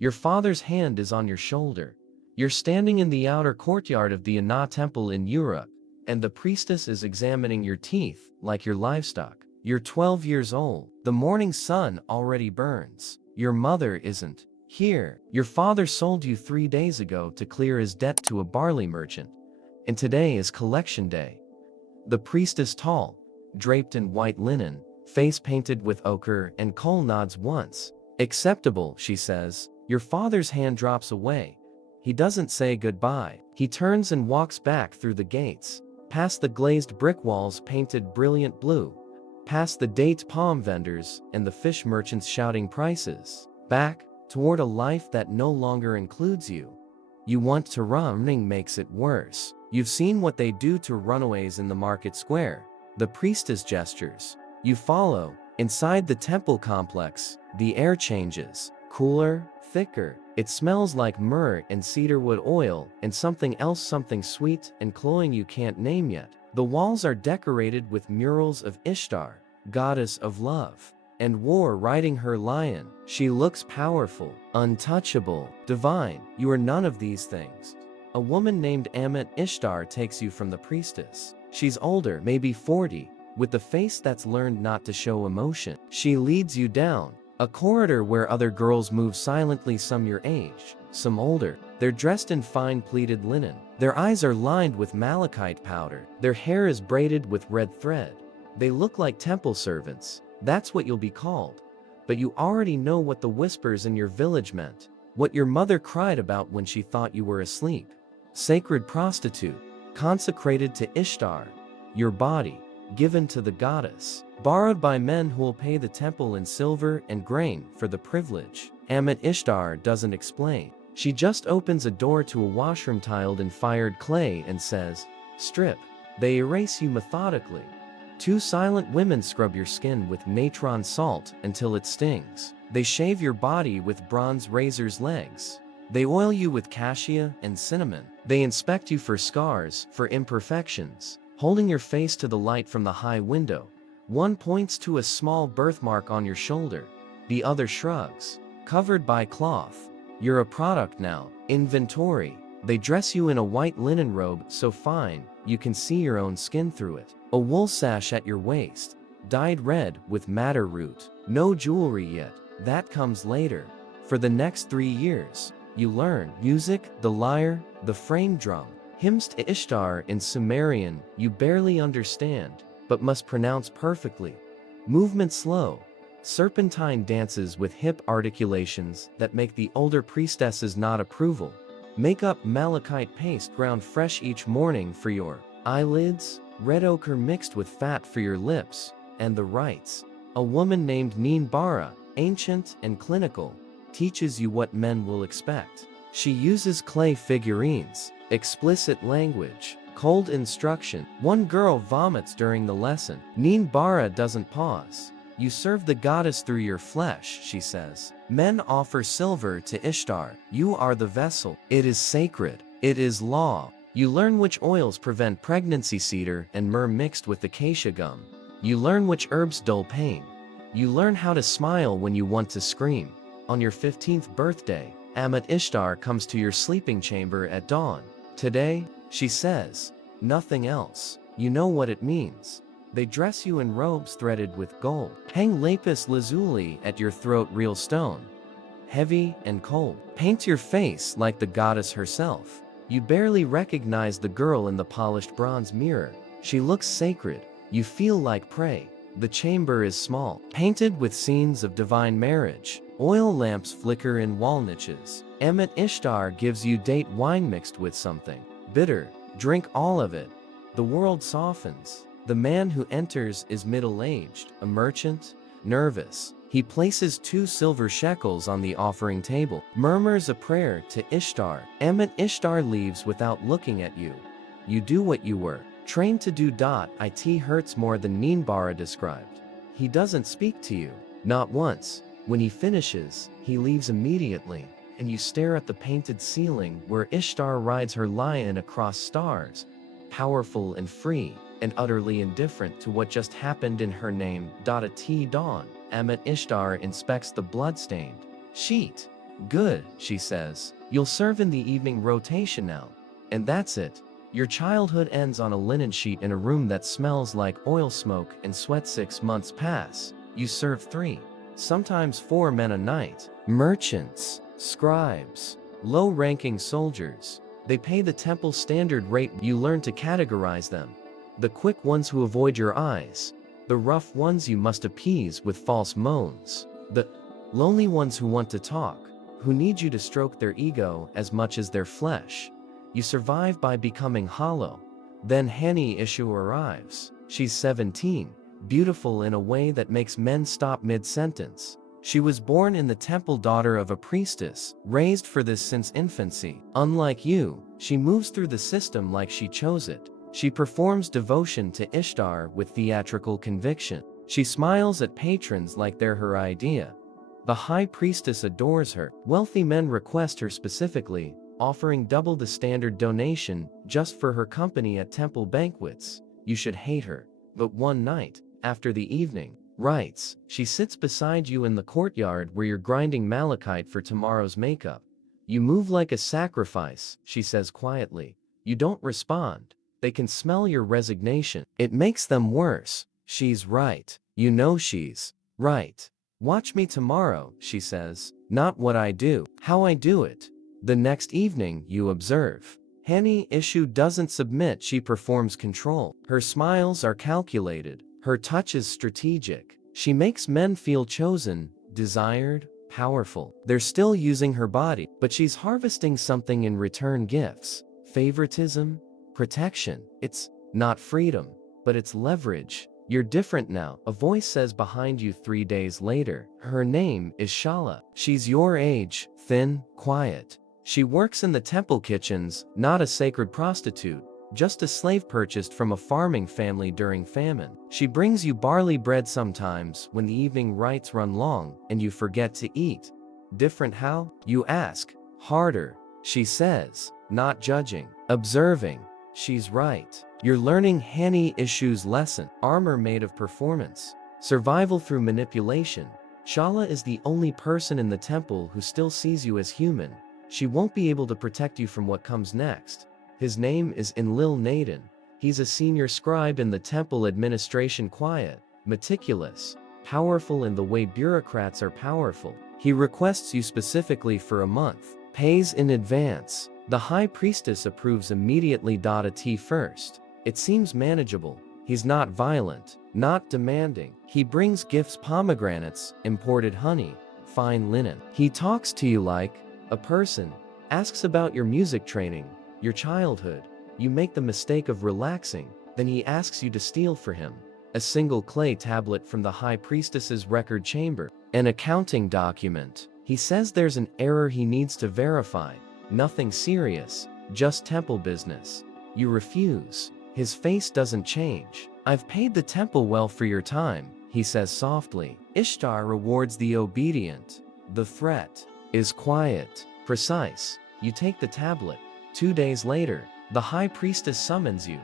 Your father's hand is on your shoulder. You're standing in the outer courtyard of the Eanna temple in Uruk, and the priestess is examining your teeth like your livestock. You're 12 years old. The morning sun already burns. Your mother isn't here. Your father sold you 3 days ago to clear his debt to a barley merchant, and today is collection day. The priestess, tall, draped in white linen, face painted with ochre and kohl, nods once. Acceptable, she says. Your father's hand drops away. He doesn't say goodbye. He turns and walks back through the gates, past the glazed brick walls painted brilliant blue, past the date palm vendors and the fish merchants shouting prices, back toward a life that no longer includes you. You want to run, running makes it worse. You've seen what they do to runaways in the market square. The priestess gestures. You follow. Inside the temple complex, the air changes. Cooler, thicker. It smells like myrrh and cedarwood oil and something else, something sweet and cloying you can't name yet. The walls are decorated with murals of Ishtar, goddess of love and war, riding her lion. She looks powerful, untouchable, divine. You are none of these things. A woman named Ammit Ishtar takes you from the priestess. She's older, maybe 40, with the face that's learned not to show emotion. She leads you down a corridor where other girls move silently, some your age, some older. They're dressed in fine pleated linen. Their eyes are lined with malachite powder. Their hair is braided with red thread. They look like temple servants. That's what you'll be called. But you already know what the whispers in your village meant, what your mother cried about when she thought you were asleep. Sacred prostitute, consecrated to Ishtar. Your body, given to the goddess, borrowed by men who'll pay the temple in silver and grain for the privilege. Ammit Ishtar doesn't explain. She just opens a door to a washroom tiled in fired clay and says, "Strip." They erase you methodically. 2 silent women scrub your skin with natron salt until it stings. They shave your body with bronze razor's legs. They oil you with cassia and cinnamon. They inspect you for scars, for imperfections. Holding your face to the light from the high window, one points to a small birthmark on your shoulder. The other shrugs. Covered by cloth. You're a product now. Inventory. They dress you in a white linen robe so fine you can see your own skin through it. A wool sash at your waist, dyed red with madder root. No jewelry yet. That comes later. For the next 3 years, you learn music, the lyre, the frame drum. Hymns to Ishtar in Sumerian you barely understand, but must pronounce perfectly. Movement slow. Serpentine dances with hip articulations that make the older priestesses nod approval. Makeup malachite paste ground fresh each morning for your eyelids, red ochre mixed with fat for your lips, and the rites. A woman named Bara, ancient and clinical, teaches you what men will expect. She uses clay figurines, explicit language, cold instruction. One girl vomits during the lesson. Bara doesn't pause. You serve the goddess through your flesh, she says. Men offer silver to Ishtar. You are the vessel. It is sacred. It is law. You learn which oils prevent pregnancy, cedar and myrrh mixed with acacia gum. You learn which herbs dull pain. You learn how to smile when you want to scream. On your 15th birthday, Ammit Ishtar comes to your sleeping chamber at dawn. Today, she says, nothing else. You know what it means. They dress you in robes threaded with gold. Hang lapis lazuli at your throat, real stone. Heavy and cold. Paint your face like the goddess herself. You barely recognize the girl in the polished bronze mirror. She looks sacred. You feel like prey. The chamber is small, painted with scenes of divine marriage. Oil lamps flicker in wall niches. Ammit Ishtar gives you date wine mixed with something bitter. Drink all of it. The world softens. The man who enters is middle-aged, a merchant, nervous. He places 2 silver shekels on the offering table, murmurs a prayer to Ishtar. Ammit Ishtar leaves without looking at you. You do what you were trained to do. It hurts more than Bara described. He doesn't speak to you, not once. When he finishes, he leaves immediately, and you stare at the painted ceiling where Ishtar rides her lion across stars, powerful and free, and utterly indifferent to what just happened in her name. At dawn, Ammit Ishtar inspects the blood-stained sheet. Good, she says. You'll serve in the evening rotation now. And that's it. Your childhood ends on a linen sheet in a room that smells like oil smoke and sweat. 6 months pass. You serve 3, sometimes 4 men a night. Merchants, scribes, low-ranking soldiers. They pay the temple standard rate. You learn to categorize them. The quick ones who avoid your eyes. The rough ones you must appease with false moans. The lonely ones who want to talk, who need you to stroke their ego as much as their flesh. You survive by becoming hollow. Then Hani Ishu arrives. She's 17, beautiful in a way that makes men stop mid-sentence. She was born in the temple, daughter of a priestess, raised for this since infancy. Unlike you, she moves through the system like she chose it. She performs devotion to Ishtar with theatrical conviction. She smiles at patrons like they're her idea. The high priestess adores her. Wealthy men request her specifically, offering double the standard donation just for her company at temple banquets. You should hate her. But one night, after the evening rites, she sits beside you in the courtyard where you're grinding malachite for tomorrow's makeup. You move like a sacrifice, she says quietly. You don't respond. They can smell your resignation. It makes them worse. She's right. You know she's right. Watch me tomorrow, she says. Not what I do, how I do it. The next evening, you observe. Hani Ishu doesn't submit, she performs control. Her smiles are calculated. Her touch is strategic. She makes men feel chosen, desired, powerful. They're still using her body, but she's harvesting something in return: gifts, favoritism, protection. It's not freedom, but it's leverage. You're different now, a voice says behind you 3 days later. Her name is Shala. She's your age, thin, quiet. She works in the temple kitchens, not a sacred prostitute, just a slave purchased from a farming family during famine. She brings you barley bread sometimes when the evening rites run long and you forget to eat. Different how? You ask. Harder, she says, not judging, observing. She's right. You're learning Hani Ishu's lesson. Armor made of performance. Survival through manipulation. Shala is the only person in the temple who still sees you as human. She won't be able to protect you from what comes next. His name is Enlil Naden. He's a senior scribe in the temple administration, quiet, meticulous, powerful in the way bureaucrats are powerful. He requests you specifically for a month, pays in advance. The high priestess approves immediately. A tea first. It seems manageable. He's not violent, not demanding. He brings gifts: pomegranates, imported honey, fine linen. He talks to you like a person, asks about your music training, your childhood. You make the mistake of relaxing, then he asks you to steal for him a single clay tablet from the high priestess's record chamber, an accounting document. He says there's an error he needs to verify. Nothing serious, just temple business. You refuse. His face doesn't change. I've paid the temple well for your time, he says softly. Ishtar rewards the obedient. The threat is quiet, precise. You take the tablet. 2 days later, the high priestess summons you.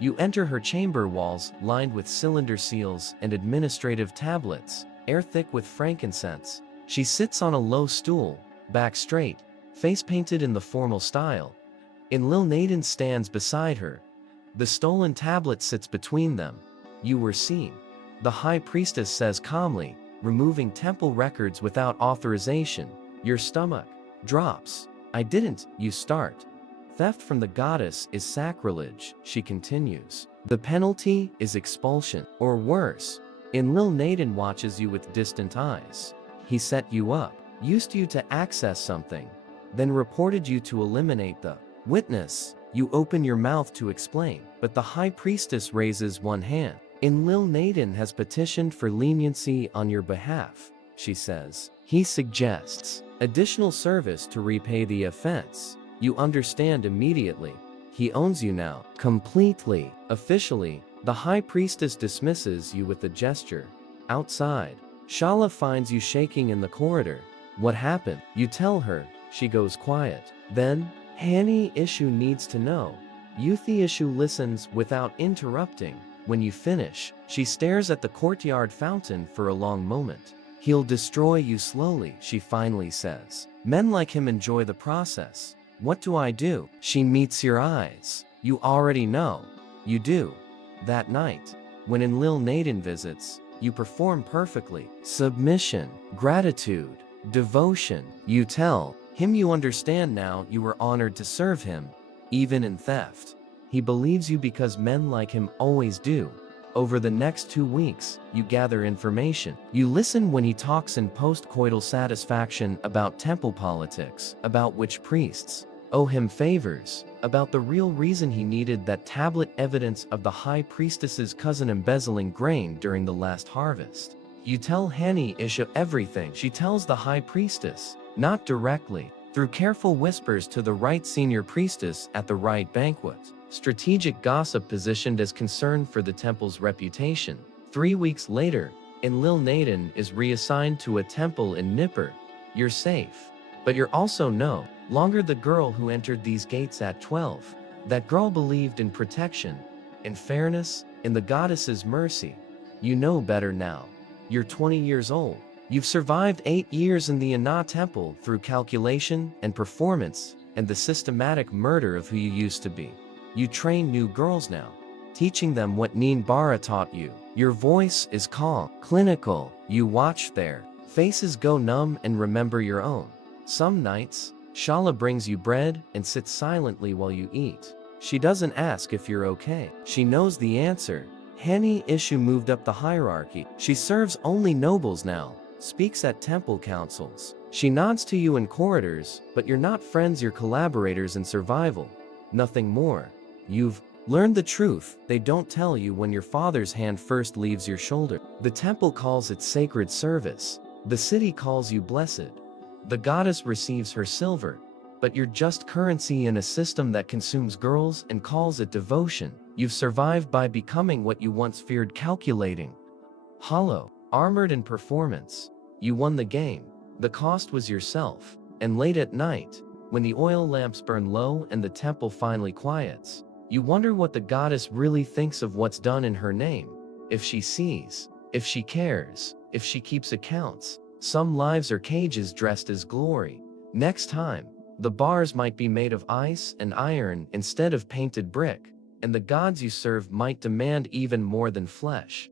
You enter her chamber, walls lined with cylinder seals and administrative tablets, air thick with frankincense. She sits on a low stool, back straight, face painted in the formal style. Enlil Naden stands beside her. The stolen tablet sits between them. You were seen, the high priestess says calmly, removing temple records without authorization. Your stomach drops. I didn't, you start. Theft from the goddess is sacrilege, she continues. The penalty is expulsion, or worse. Enlil Naden watches you with distant eyes. He set you up, used you to access something, then reported you to eliminate the witness. You open your mouth to explain, but the high priestess raises one hand. Enlil Naden has petitioned for leniency on your behalf, she says. He suggests additional service to repay the offense. You understand immediately. He owns you now, completely. Officially, the high priestess dismisses you with a gesture. Outside, Shala finds you shaking in the corridor. What happened? You tell her. She goes quiet. Then, Hani Ishu needs to know. Yuthi Ishu listens without interrupting. When you finish, she stares at the courtyard fountain for a long moment. He'll destroy you slowly, she finally says. Men like him enjoy the process. What do I do? She meets your eyes. You already know. You do. That night, when Enlil Naden visits, you perform perfectly. Submission, gratitude, devotion. You tell him you understand now you were honored to serve him, even in theft. He believes you because men like him always do. Over the next 2 weeks, you gather information. You listen when he talks in post-coital satisfaction about temple politics, about which priests owe him favors, about the real reason he needed that tablet evidence of the high priestess's cousin embezzling grain during the last harvest. You tell Hani Isha everything. She tells the high priestess, not directly, through careful whispers to the right senior priestess at the right banquet. Strategic gossip positioned as concern for the temple's reputation. 3 weeks later, Enlil Naden is reassigned to a temple in Nippur. You're safe. But you're also no longer the girl who entered these gates at 12. That girl believed in protection, in fairness, in the goddess's mercy. You know better now. You're 20 years old. You've survived 8 years in the Eanna temple through calculation and performance and the systematic murder of who you used to be. You train new girls now, teaching them what Neen Bara taught you. Your voice is calm, clinical. You watch their faces go numb and remember your own. Some nights, Shala brings you bread and sits silently while you eat. She doesn't ask if you're okay. She knows the answer. Hani Ishu moved up the hierarchy. She serves only nobles now, speaks at temple councils. She nods to you in corridors, but you're not friends, you're collaborators in survival. Nothing more. You've learned the truth. They don't tell you when your father's hand first leaves your shoulder. The temple calls it sacred service. The city calls you blessed. The goddess receives her silver, but you're just currency in a system that consumes girls and calls it devotion. You've survived by becoming what you once feared, calculating. Hollow, armored in performance. You won the game. The cost was yourself. And late at night, when the oil lamps burn low and the temple finally quiets, you wonder what the goddess really thinks of what's done in her name. If she sees, if she cares, if she keeps accounts. Some lives are cages dressed as glory. Next time, the bars might be made of ice and iron instead of painted brick, and the gods you serve might demand even more than flesh.